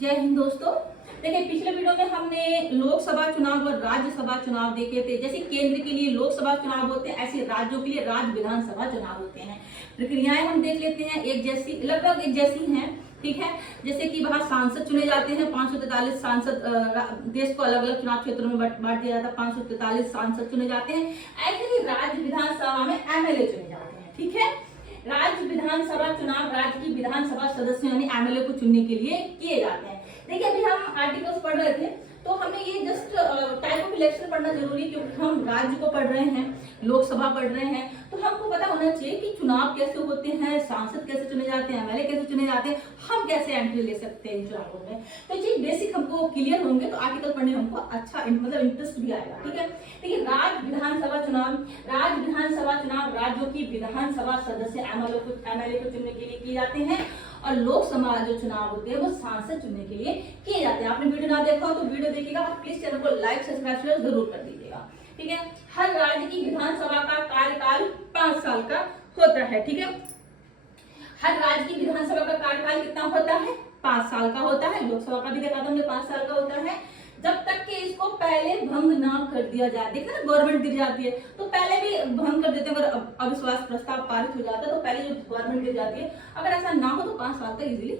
जय हिंद दोस्तों। देखिए, पिछले वीडियो में हमने लोकसभा चुनाव और राज्यसभा चुनाव देखे थे। जैसे केंद्र के लिए लोकसभा चुनाव होते हैं, ऐसे राज्यों के लिए राज्य विधानसभा चुनाव होते हैं। प्रक्रियाएं हम देख लेते हैं, एक जैसी लगभग एक जैसी हैं। ठीक है, जैसे कि वहां सांसद चुने जाते हैं, 543 सांसद, देश को अलग अलग चुनाव क्षेत्रों में बांट दिया जाता है, 543 सांसद चुने जाते हैं। ऐसे ही राज्य विधानसभा में एमएलए चुने जाते हैं। ठीक है, राज्य विधानसभा चुनाव राज्य की विधानसभा सदस्य यानी एमएलए को चुनने के लिए किए जाते हैं। देखिए, अभी हम आर्टिकल्स पढ़ रहे थे तो हमें ये जस्ट टाइप ऑफ इलेक्शन पढ़ना जरूरी है, क्योंकि हम राज्य को पढ़ रहे हैं, लोकसभा पढ़ रहे हैं, तो हमको पता होना चाहिए कि चुनाव कैसे होते हैं, सांसद कैसे चुने जाते हैं, एमएलए कैसे चुने जाते हैं, हम कैसे एंट्री ले सकते हैं इन चुनावों में। तो ये बेसिक हमको क्लियर होंगे तो आर्टिकल पढ़ने में हमको अच्छा मतलब इंटरेस्ट भी आएगा। ठीक है, देखिए, राज्य विधानसभा चुनाव राज्यों की विधानसभा सदस्य एमएलए को चुनने के लिए किए जाते हैं, और लोकसभा जो चुनाव होते हैं वो सांसद चुनने के लिए किए जाते हैं। आपने वीडियो ना देखा हो तो वीडियो देखिएगा, प्लीज चैनल को लाइक सब्सक्राइब जरूर कर दीजिएगा। ठीक है, हर राज्य की विधानसभा का कार्यकाल 5 साल का होता है। ठीक है, हर राज्य की विधानसभा का कार्यकाल कितना होता है? 5 साल का होता है। लोकसभा का भी देखा था हमने, 5 साल का होता है, जब तक कि इसको पहले भंग ना कर दिया जाए। देखते ना, गवर्नमेंट गिर जाती है तो पहले भी भंग कर देते हैं, अगर अविश्वास प्रस्ताव पारित हो जाता है तो पहले जो गवर्नमेंट गिर जाती है, अगर ऐसा ना हो तो 5 साल तक इजीली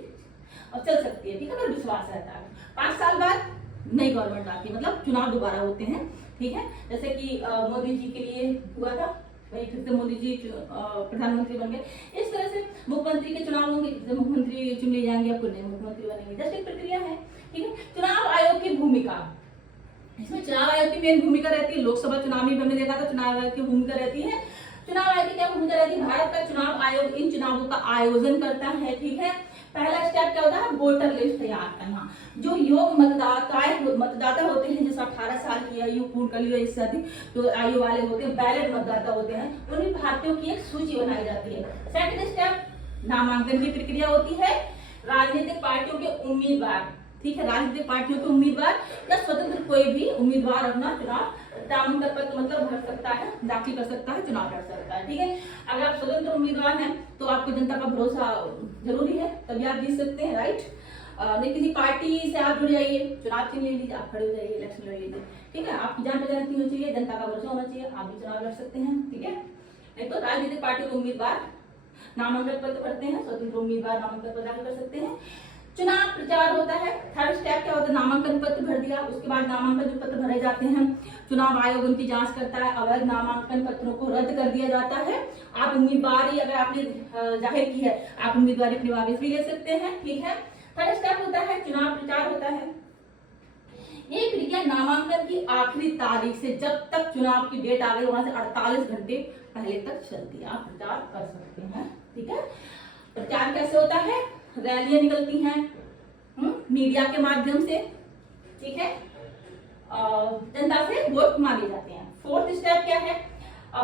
चल सकती है। ठीक है, अगर विश्वास रहता है। 5 साल बाद नई गवर्नमेंट आती है, मतलब चुनाव दोबारा होते हैं। ठीक है, जैसे कि मोदी जी के लिए हुआ था, वही फिर से मोदी जी प्रधानमंत्री बन गए। इस तरह से मुख्यमंत्री के चुनाव होंगे, मुख्यमंत्री चुन लिए जाएंगे, आपको नए मुख्यमंत्री बनेंगे। जस्ट एक प्रक्रिया है। ठीक है, चुनाव आयोग की भूमिका, इसमें चुनाव आयोग की मेन भूमिका रहती है। लोकसभा चुनाव में हमने देखा था चुनाव आयोग की भूमिका रहती है। चुनाव आयोग की क्या भूमिका रहती है? भारत का चुनाव आयोग इन चुनावों का आयोजन करता है। ठीक है, पहला स्टेप क्या होता है? वोटर लिस्ट तैयार करना। जो योग्य मतदाता होते हैं, जैसे 18 साल की आयु पूर्ण कर ली है, इससे अधिक जो आयु वाले होते हैं, बैलेट मतदाता होते हैं, उन्हीं भारतीयों की एक सूची बनाई जाती है। सेकंड स्टेप, नामांकन की प्रक्रिया होती है। राजनीतिक पार्टियों के उम्मीदवार, ठीक है, राजनीतिक पार्टियों के उम्मीदवार या स्वतंत्र कोई भी उम्मीदवार अपना चुनाव नामांकन पत्र मतलब भर सकता है, दाखिल कर सकता है, चुनाव लड़ सकता है। ठीक है, अगर आप स्वतंत्र उम्मीदवार हैं तो आपको जनता का भरोसा जरूरी है, तभी आप जीत सकते हैं। राइट, नहीं किसी पार्टी से आप जुड़ जाइए, चुनाव छीन लीजिए, आप खड़े हो जाइए, इलेक्शन लड़ लीजिए। ठीक है, आपकी जान पहचान इतनी होनी चाहिए, जनता का भरोसा होना चाहिए, आप भी चुनाव लड़ सकते हैं। ठीक है, नहीं तो राजनीतिक पार्टी के उम्मीदवार नामांकन पत्र भरते हैं, स्वतंत्र उम्मीदवार नामांकन पत्र दाखिल कर सकते हैं। चुनाव प्रचार होता है। थर्ड स्टेप क्या होता है? नामांकन पत्र भर दिया, उसके बाद नामांकन जो पत्र भरे जाते हैं, चुनाव आयोग उनकी जांच करता है, अवैध नामांकन पत्रों को रद्द कर दिया जाता है। आप उम्मीदवारी अगर आपने जाहिर की है, आप उम्मीदवारी अपनी वापस भी ले सकते हैं। ठीक है, थर्ड स्टेप होता है चुनाव प्रचार होता है। ये प्रक्रिया नामांकन की आखिरी तारीख से जब तक चुनाव की डेट आ गई वहां से 48 घंटे पहले तक चलती है, आप प्रचार कर सकते हैं। ठीक है, प्रचार कैसे होता है? रैलियां निकलती हैं मीडिया के माध्यम से। ठीक है, जनता से वोट मांगे जाते हैं। फोर्थ स्टेप क्या है?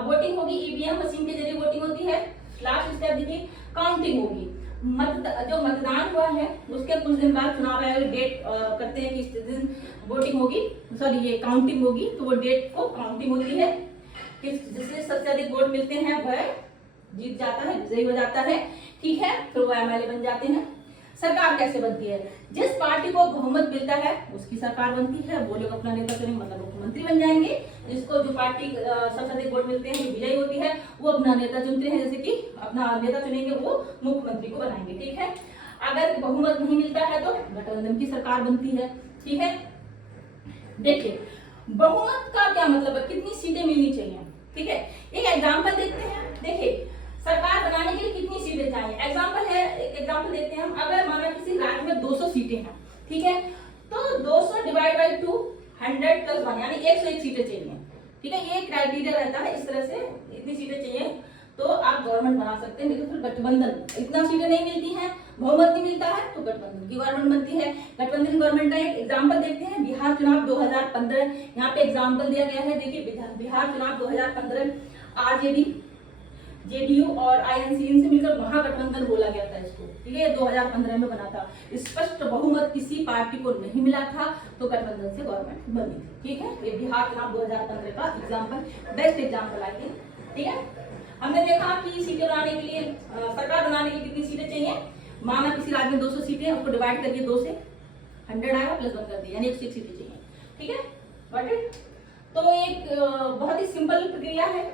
वोटिंग होगी, ईवीएम मशीन के जरिए वोटिंग होती है। लास्ट स्टेप देखिए, काउंटिंग होगी। जो मतदान हुआ है उसके कुछ दिन बाद चुनाव आयोग डेट करते हैं कि इस दिन वोटिंग होगी, सॉरी ये काउंटिंग होगी, तो वो डेट को काउंटिंग होती है। जिससे सबसे अधिक वोट मिलते हैं वह जीत जाता है, विजयी हो जाता है। ठीक है, फिर वो एमएलए बन जाते हैं। सरकार कैसे बनती है? जिस पार्टी को बहुमत मिलता है उसकी सरकार बनती है, वो लोग अपना नेता चुनेंगे, मतलब मुख्यमंत्री बन जाएंगे। जिसको जो पार्टी सबसे अधिक वोट मिलते हैं, विजयी होती है, वो अपना नेता चुनते हैं, जैसे कि अपना नेता चुनेंगे, वो मुख्यमंत्री को बनाएंगे। ठीक है, अगर बहुमत नहीं मिलता है तो गठबंधन की सरकार बनती है। ठीक है, देखिए बहुमत का क्या मतलब है, कितनी सीटें मिलनी चाहिए। ठीक है, एक एग्जाम्पल देखते हैं। देखिए, सरकार बनाने के लिए कितनी सीटें चाहिए? एग्जाम्पल देते हैं हम। अगर माना किसी राज्य में 200 सीटें हैं, ठीक है, तो 200 डिवाइड बाई 2 100 प्लस 1 यानी 101 सीटें चाहिए। ठीक है, ये क्राइटेरिया रहता है, इस तरह से इतनी सीटें चाहिए तो आप गवर्नमेंट बना सकते हैं। नहीं तो फिर गठबंधन, इतना सीटें नहीं मिलती हैं, बहुमत नहीं मिलता है, तो गठबंधन की गवर्नमेंट बनती है। गठबंधन गवर्नमेंट का एक एग्जाम्पल देखते हैं, बिहार चुनाव 2015। यहाँ पे एग्जाम्पल दिया गया है। देखिए, बिहार चुनाव 2015 आरजेडी, जेडीयू और आईएनसी इनसे मिलकर महागठबंधन बोला गया था इसको। ठीक है, 2015 में बना था। स्पष्ट बहुमत किसी पार्टी को नहीं मिला था तो गठबंधन से गवर्नमेंट बनी थी। ठीक है, ये बिहार चुनाव 2015 का example, best example I think. ठीक है, हमने देखा कि सीटें बनाने के लिए, सरकार बनाने के लिए कितनी सीटें चाहिए। माना किसी राज्य में 200 सीटें, उसको डिवाइड करिए 2 से, 100 आएगा प्लस 1 कर दिया, यानी 160 सीटें चाहिए। ठीक है, गॉट इट। तो एक बहुत ही सिंपल प्रक्रिया है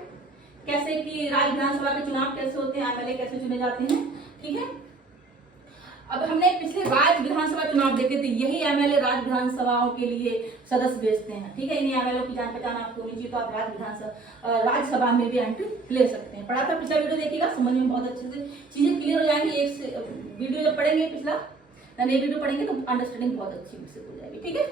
कैसे कि राज्य विधानसभा के चुनाव कैसे होते हैं, एमएलए कैसे चुने जाते हैं। ठीक है, अब हमने पिछले राज्य विधानसभा चुनाव देखे थे, यही एमएलए राज्य विधानसभाओं के लिए सदस्य भेजते हैं। ठीक है, इन एमएलए की जान पहचान आपको होनी चाहिए, तो आप राज्यसभा में भी एंट्री ले सकते हैं। पढ़ा था, पिछला वीडियो देखिएगा, समझ में बहुत अच्छे से चीजें क्लियर हो जाएंगी। एक वीडियो जब पढ़ेंगे पिछला, नए वीडियो पढ़ेंगे तो अंडरस्टैंडिंग बहुत अच्छी विकसित हो जाएगी। ठीक है,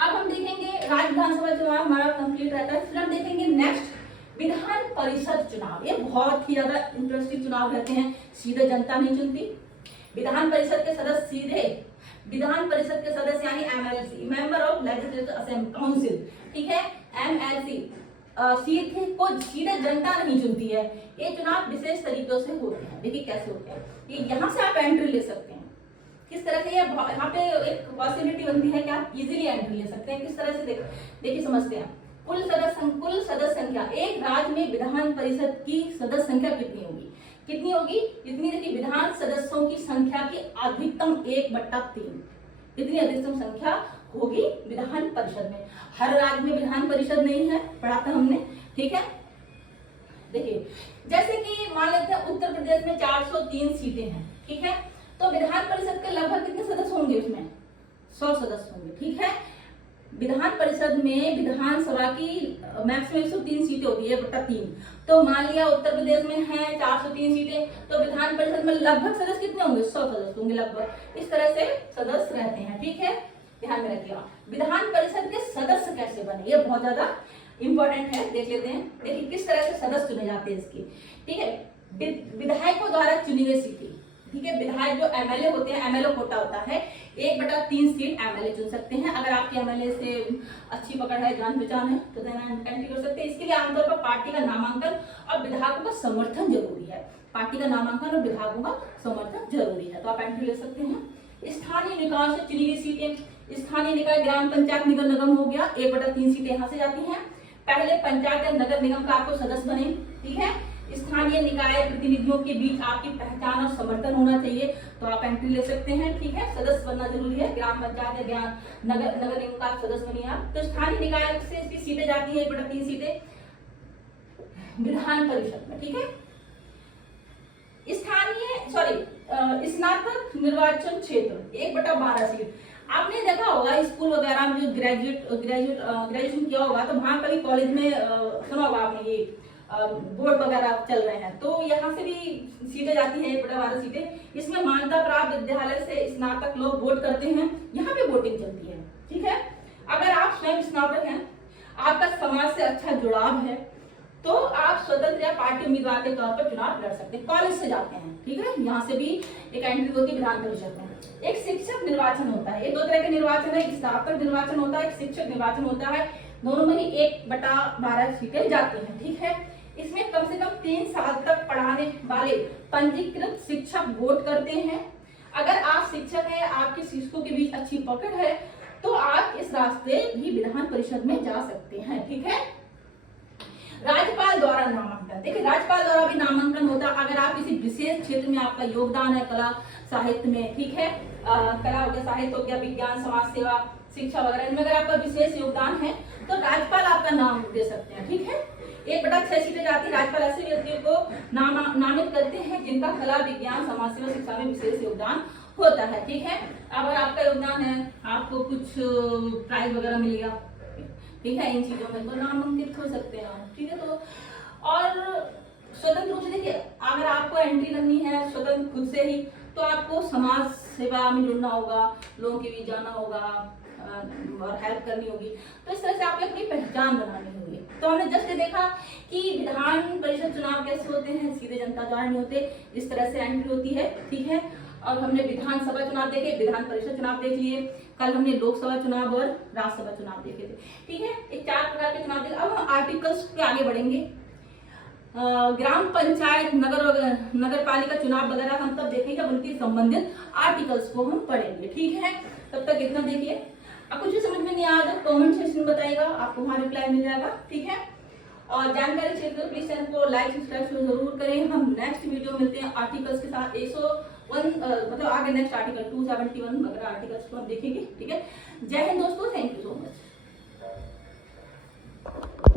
अब हम देखेंगे राज्य विधानसभा चुनाव हमारा कंप्लीट रहता है। फिर हम देखेंगे नेक्स्ट विधान परिषद चुनाव। ये बहुत ही ज्यादा इंटरेस्टिंग चुनाव रहते हैं, सीधे जनता नहीं चुनती। विधान परिषद के सदस्य सीधे विधान परिषद के सदस्य यानी MLC, member of legislative assembly council. ठीक है, एमएलसी सीधे जनता नहीं चुनती है। ये चुनाव विशेष तरीकों से होते हैं। देखिए कैसे होते हैं, ये यहाँ से आप एंट्री ले सकते हैं। किस तरह से यहाँ पे एक पॉसिबिलिटी बनती है कि आप इजीली एंट्री ले सकते हैं। किस तरह से देखिए समझते हैं। कुल सदस्य संख्या, एक राज्य में विधान परिषद की सदस्य संख्या कितनी होगी? इतनी देखिए, विधान सदस्यों की संख्या की अधिकतम 1/3। इतनी अधिकतम संख्या होगी विधान परिषद में। हर राज्य में विधान परिषद नहीं है, पढ़ा था हमने। ठीक है, देखिए जैसे कि मान लेते हैं उत्तर प्रदेश में 403 सीटें हैं। ठीक है, तो विधान परिषद के लगभग कितने सदस्य होंगे? उसमें 100 सदस्य होंगे। ठीक है, विधान परिषद में विधानसभा की मैक्सिमम 103 सीटें होती है, 1/3। तो मान लिया उत्तर प्रदेश में है 403 सीटें, तो विधान परिषद में लगभग सदस्य कितने होंगे? 100 सदस्य होंगे लगभग। इस तरह से सदस्य रहते हैं। ठीक है, ध्यान में रखिएगा। विधान परिषद के सदस्य कैसे बने, ये बहुत ज्यादा इंपॉर्टेंट है, देख लेते हैं। देखिए किस तरह से सदस्य चुने जाते हैं इसकी। ठीक है, विधायकों द्वारा चुनी गई सीटें। ठीक है, विधायक जो एमएलए होते हैं, एमएलए कोटा होता है, 1/3 सीट एमएलए चुन सकते हैं। अगर आपके एमएलए से अच्छी पकड़ है, जान पहचान है, तो एंट्री कर सकते हैं। इसके लिए आमतौर पर पार्टी का नामांकन और विधायकों का समर्थन जरूरी है। पार्टी का नामांकन और विधायकों का समर्थन जरूरी है, तो आप एंट्री ले सकते हैं। स्थानीय निकाय से चुनी गई सीटें, स्थानीय निकाय ग्राम पंचायत निगम निगम हो गया, 1/3 सीटें यहाँ से जाती हैं। पहले पंचायत या नगर निगम का आपको सदस्य बने। ठीक है, स्थानीय निकाय प्रतिनिधियों के बीच आपकी पहचान और समर्थन होना चाहिए, तो आप एंट्री ले सकते हैं। ठीक है, सदस्य बनना जरूरी है। ग्राम पंचायत या नगर निगम का सदस्य बनिए आप। तो स्थानीय निकाय से इसकी सीटें जाती है 1/3 सीटें विधान परिषद में। ठीक है, स्नातक निर्वाचन क्षेत्र 1/12 सीट। आपने देखा होगा स्कूल वगैरह में जो ग्रेजुएशन किया होगा, तो वहां कभी कॉलेज में सुना होगा आपने ये बोर्ड वगैरह चल रहे हैं, तो यहाँ से भी सीटें जाती हैं 1/12 सीटें। इसमें मान्यता प्राप्त विद्यालय से स्नातक लोग वोट करते हैं, यहाँ पे वोटिंग चलती है। ठीक है, अगर आप स्वयं स्नातक हैं, आपका समाज से अच्छा जुड़ाव है, तो आप स्वतंत्र या पार्टी उम्मीदवार के तौर पर चुनाव लड़ सकते हैं। कॉलेज से जाते हैं। ठीक है, यहाँ से भी एक एंट्री होती है विधान परिषद में। एक शिक्षक निर्वाचन होता है, ये 2 तरह के निर्वाचन है, स्नातक निर्वाचन होता है, एक शिक्षक निर्वाचन होता है। दोनों में ही 1/12 सीटें जाती हैं। ठीक है, इसमें कम से कम 3 साल तक पढ़ाने वाले पंजीकृत शिक्षक वोट करते हैं। अगर आप शिक्षक हैं, आपके शिक्षकों के बीच अच्छी पकड़ है, तो आप इस रास्ते भी विधान परिषद में जा सकते हैं। ठीक है, राज्यपाल द्वारा नामांकन। देखिए राज्यपाल द्वारा भी नामांकन होता है अगर आप किसी विशेष क्षेत्र में आपका योगदान है, कला साहित्य में। ठीक है, कला हो गया, साहित्य हो गया, विज्ञान, समाज सेवा, शिक्षा वगैरह, इनमें अगर आपका विशेष योगदान है तो राज्यपाल आपका नाम दे सकते हैं। ठीक है, 1/6 सीटें जाती है। राज्यपाल ऐसे व्यक्तियों को नामित करते हैं जिनका कला, विज्ञान, समाज सेवा, शिक्षा में विशेष योगदान होता है। ठीक है, अगर आपका योगदान है, आपको कुछ प्राइज वगैरह मिल गया, ठीक है, इन चीजों में तो नामांकित हो सकते हैं। ठीक है, तो और स्वतंत्र रूप से देखिए, अगर आपको एंट्री करनी है स्वतंत्र खुद से ही, तो आपको समाज सेवा में जुड़ना होगा, लोगों के बीच जाना होगा और हेल्प करनी होगी। तो इस तरह से आपको अपनी पहचान बनानी होगी। तो हमने जस्ट देखा कि विधान परिषद चुनाव कैसे होते हैं, सीधे जनता द्वारा नहीं होते, इस तरह से एंट्री होती है। ठीक है, और हमने विधानसभा चुनाव देखे, विधान परिषद चुनाव देख लिए, कल हमने लोकसभा चुनाव और राज्यसभा चुनाव देखे थे। ठीक है, एक 4 प्रकार के चुनाव देखे। अब हम आर्टिकल्स पे आगे बढ़ेंगे। ग्राम पंचायत, नगर पालिका चुनाव वगैरह हम तब देखेंगे जब उनके संबंधित आर्टिकल्स को हम पढ़ेंगे। ठीक है, तब तक इतना देखिए। अब कुछ भी समझ में नहीं आया तो कमेंट सेक्शन में बताइएगा, आपको वहां रिप्लाई मिल जाएगा। ठीक है, और जानकारी शेयर करो, प्लीज चैनल को लाइक सब्सक्राइब जरूर करें। हम नेक्स्ट वीडियो मिलते हैं आर्टिकल्स के साथ। मतलब आगे नेक्स्ट आर्टिकल 271 वगैरह आर्टिकल्स को हम देखेंगे। ठीक है, जय हिंद दोस्तों, थैंक यू सो मच।